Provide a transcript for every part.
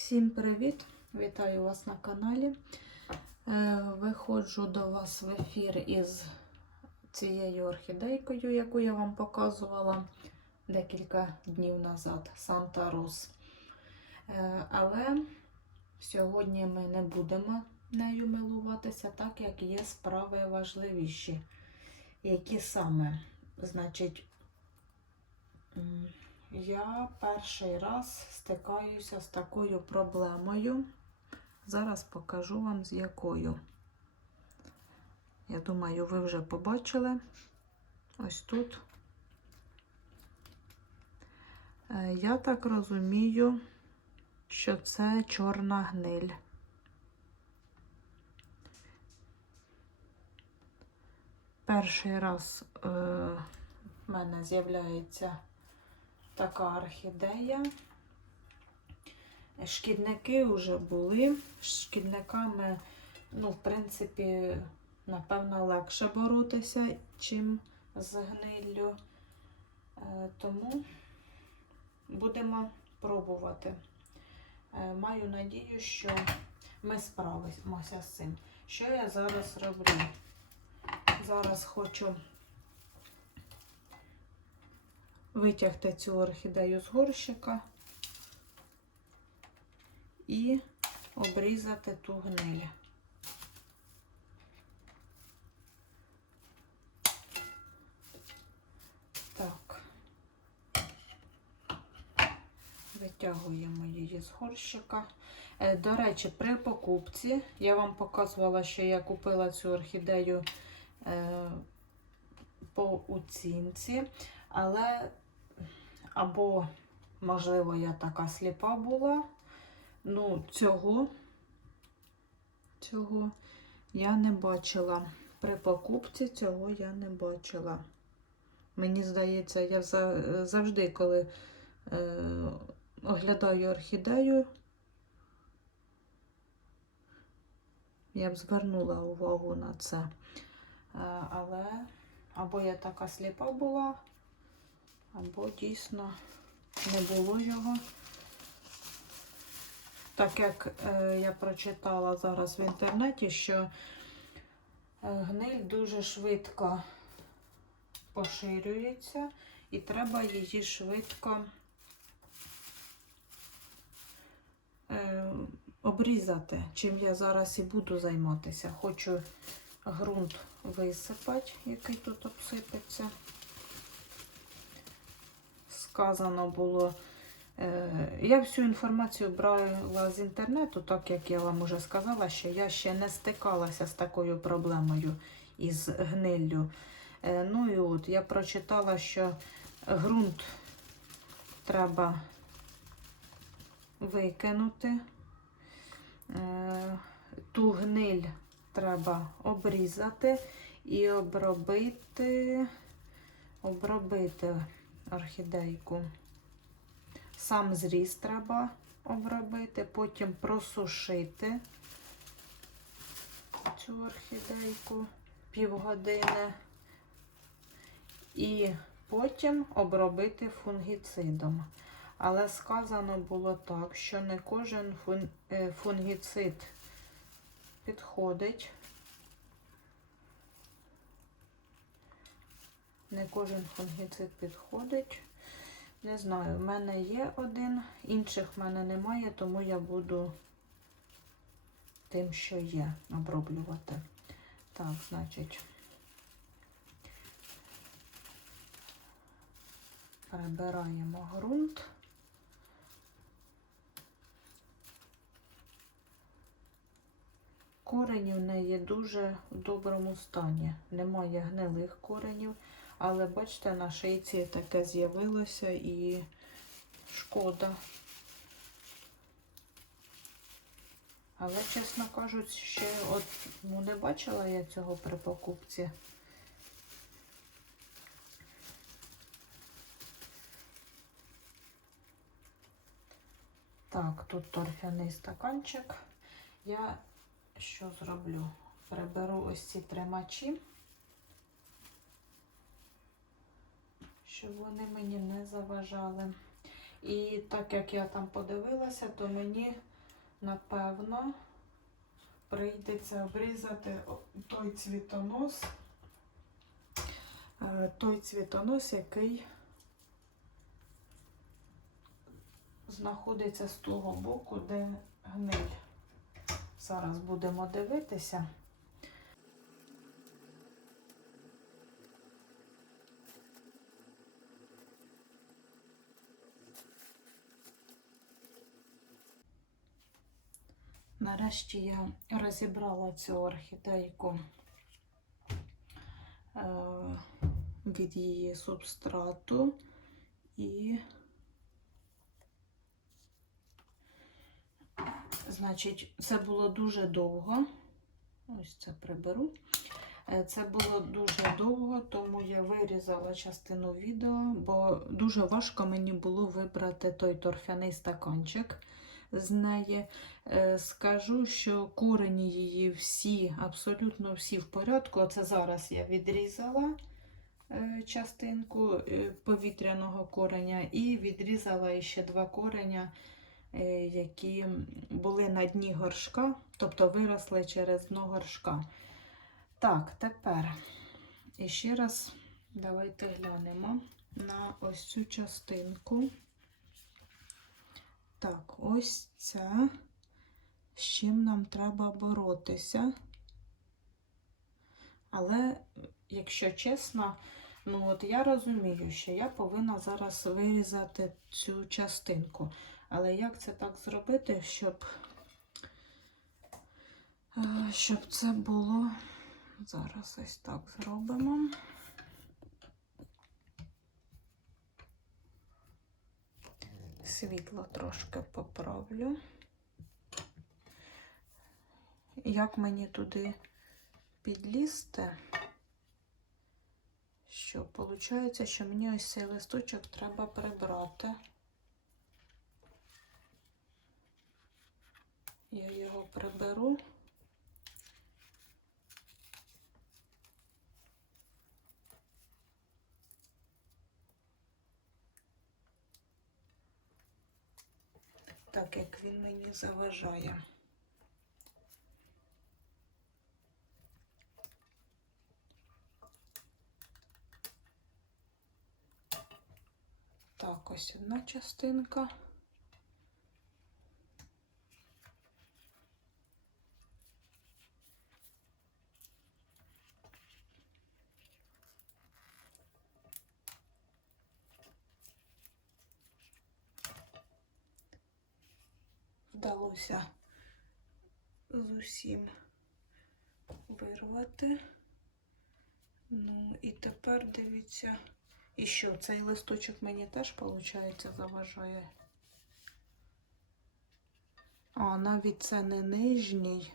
Всім привіт! Вітаю вас на каналі. Е, Виходжу до вас в ефір із цією орхідейкою, яку я вам показувала декілька днів назад, Санта Рос. Е, Але сьогодні ми не будемо нею милуватися, так як є справи важливіші. Які саме? Значить, я перший раз стикаюся з такою проблемою. Зараз покажу вам з якою. Я думаю, ви вже побачили. Ось тут. Е, Я так розумію, що це чорна гниль. Перший раз е, в мене з'являється така орхідея. Шкідники вже були. З шкідниками, ну, в принципі, напевно, легше боротися, чим з гниллю. Е, Тому будемо пробувати. Е, Маю надію, що ми справимося з цим. Що я зараз роблю? Зараз хочу витягти цю орхідею з горщика і обрізати ту гниль. Так, витягуємо її з горщика. Е, До речі, при покупці я вам показувала, що я купила цю орхідею е, по оцінці, але або, можливо, я така сліпа була. Ну, цього, цього я не бачила. При покупці цього я не бачила. Мені здається, я завжди, коли е, оглядаю орхідею, я б звернула увагу на це. Е, але або я така сліпа була, або дійсно не було його. Так як е, я прочитала зараз в інтернеті, що е, гниль дуже швидко поширюється, і треба її швидко е, обрізати, чим я зараз і буду займатися. Хочу ґрунт висипати, який тут обсипеться. Сказано було. Е, Я всю інформацію брала з інтернету, так як я вам уже сказала, що я ще не стикалася з такою проблемою із гниллю. Е, Ну і от я прочитала, що ґрунт треба викинути, Е, ту гниль треба обрізати і обробити, обробити орхідейку. Сам зріз треба обробити, потім просушити цю орхідейку півгодини і потім обробити фунгіцидом. Але сказано було так, що не кожен е, фунгіцид підходить. Не кожен фунгіцид підходить. Не знаю, в мене є один, інших в мене немає, тому я буду тим, що є, оброблювати. Так, значить, перебираємо ґрунт. Корені в неї дуже в доброму стані. Немає гнилих коренів. Але бачите, на шийці таке з'явилося і шкода. Але, чесно кажучи, ще от ну, не бачила я цього при покупці. Так, тут торфяний стаканчик. Я що зроблю? Приберу ось ці тримачі. Щоб вони мені не заважали. І так як я там подивилася, то мені напевно, прийдеться обрізати той цвітонос, е, той цвітонос, який знаходиться з того боку, де гниль. Зараз будемо дивитися. Нарешті я розібрала цю орхідейку е, від її субстрату і, значить, це було дуже довго. Ось це приберу. Е, Це було дуже довго, тому я вирізала частину відео, бо дуже важко мені було вибрати той торфяний стаканчик з неї. Скажу, що корені її всі, абсолютно всі в порядку. Оце зараз я відрізала е, частинку е, повітряного кореня і відрізала ще два кореня, е, які були на дні горшка, тобто виросли через дно горшка. Так, тепер ще раз давайте глянемо на ось цю частинку. Так, ось це, з чим нам треба боротися. Але, якщо чесно, ну от я розумію, що я повинна зараз вирізати цю частинку. Але як це так зробити, щоб, е, щоб це було. Зараз ось так зробимо. Світло трошки поправлю. Як мені туди підлізти? Що, виходить, що мені ось цей листочок треба прибрати. Я його приберу. Так як він мені заважає. Так, ось одна частинка. Вдалося з усім вирвати. Ну, і тепер дивіться, і що, цей листочок мені теж, виходить, заважає. А, навіть це не нижній,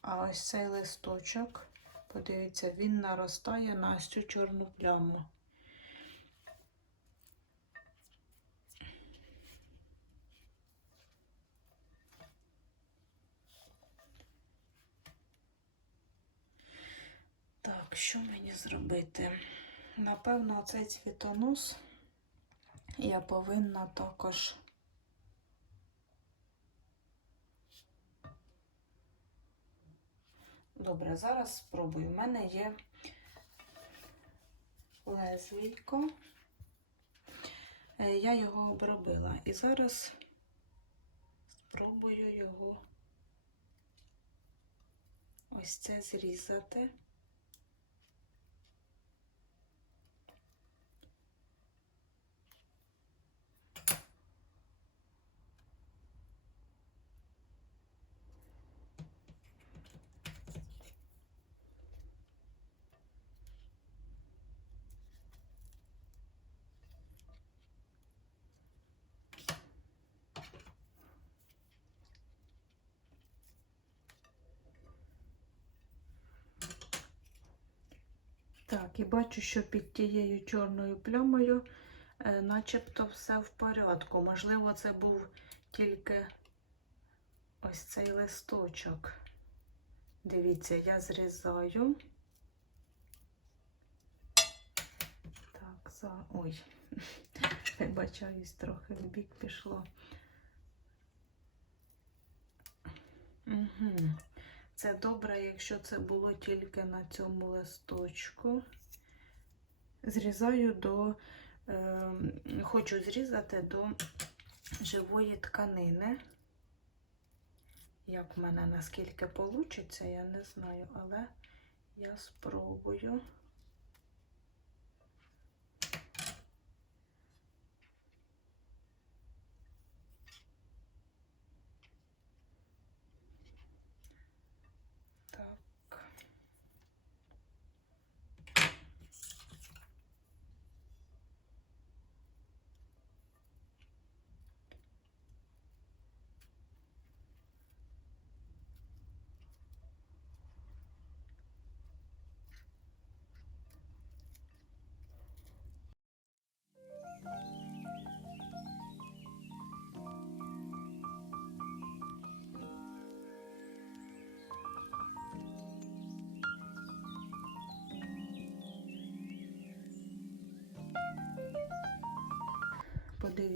а ось цей листочок, подивіться, він наростає на цю чорну пляму. Так, що мені зробити? Напевно, цей цвітонос я повинна також Добре, зараз спробую. У мене є лезвійко. Е, Я його обробила. І зараз спробую його ось це зрізати. Так, і бачу, що під тією чорною плямою е, начебто все в порядку. Можливо, це був тільки ось цей листочок. Дивіться, я зрізаю. Так, за. Ой, вибачаюсь, трохи в бік пішло. Угу. Це добре, якщо це було тільки на цьому листочку. Зрізаю до, е, хочу зрізати до живої тканини. Як в мене наскільки вийде, я не знаю, але я спробую.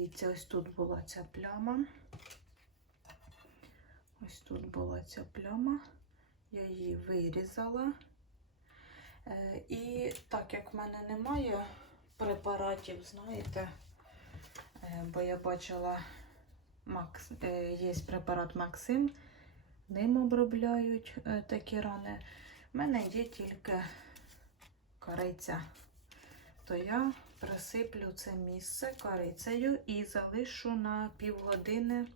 Подивіться, ось тут була ця пляма. Ось тут була ця пляма. Я її вирізала. Е, І так як в мене немає препаратів, знаєте, е, бо я бачила Макс, е, є препарат Максим, ним обробляють такі рани. У мене є тільки кориця. То я присиплю це місце корицею і залишу на півгодини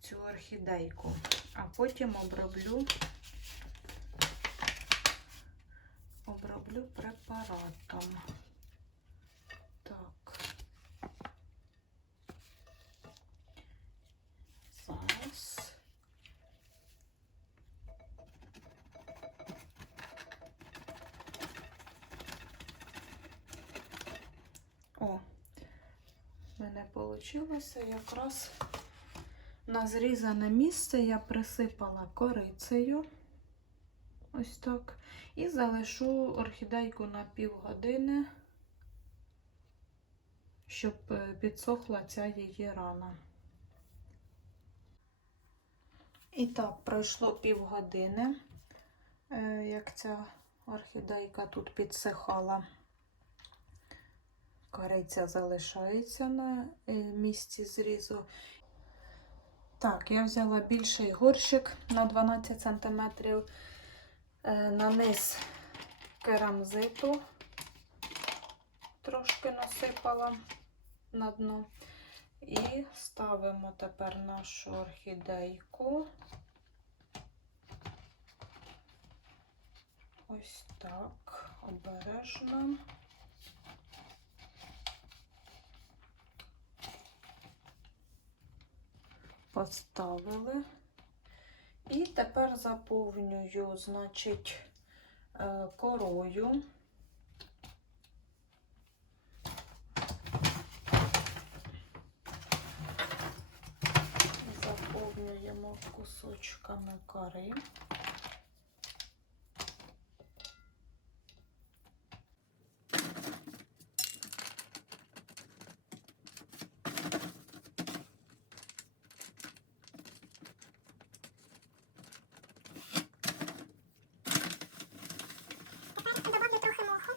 цю орхідейку, а потім оброблю, оброблю препаратом. Так. Зараз. О, в мене вийшло якраз на зрізане місце я присипала корицею. Ось так. І залишу орхідейку на півгодини, щоб е, підсохла ця її рана. І так, пройшло півгодини, е, як ця орхідейка тут підсихала. Кориця залишається на е, місці зрізу. Так, я взяла більший горщик на 12 см, на низ керамзиту, трошки насипала на дно. І ставимо тепер нашу орхідейку. Ось так, обережно. Поставили. І тепер заповнюю, значить, е, корою. Заповнюємо кусочками кори. Тепер добавлю трохи моху.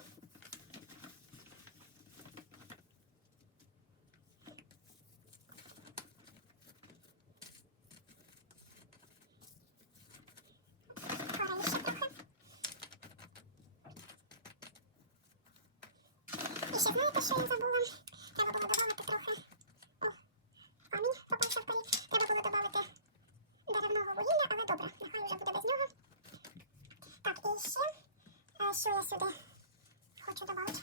Кори ще трохи. І ще знаєте, що я забула? Треба було додати трохи. О, камінь попався в парі. Треба було додати деревного вугілля, але добре, нехай вже буде без нього. Так, і ще, е, що я сюди хочу додати.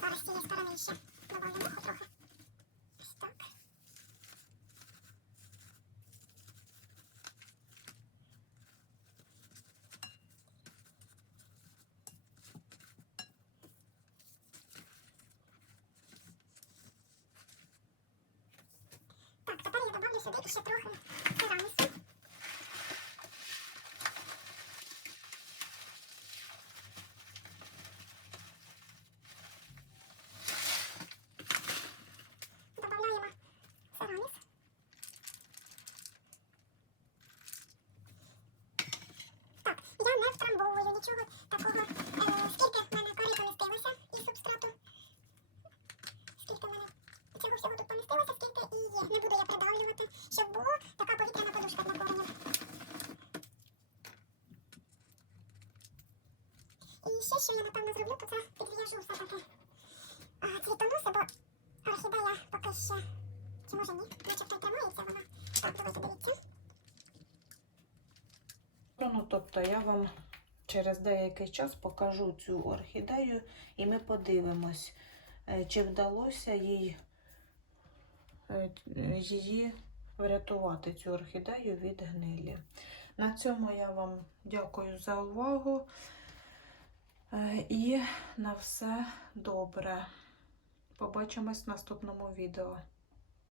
Зараз з цієї сторони ще добавлю моху трохи. Ось так. Так, тепер я добавлю сюди ще трохи керамісу. Добавляємо кераміс. Ще, що я напевно зроблю, то це підв'яжу все-таки цвітоноси, бо орхідея поки ще. Чи може ні? Начебто тримається вона. Так, давайте дивіться. Ну, тобто я вам через деякий час покажу цю орхідею і ми подивимось, е, чи вдалося їй е, її врятувати, цю орхідею від гнилі. На цьому я вам дякую за увагу і на все добре. Побачимось в наступному відео.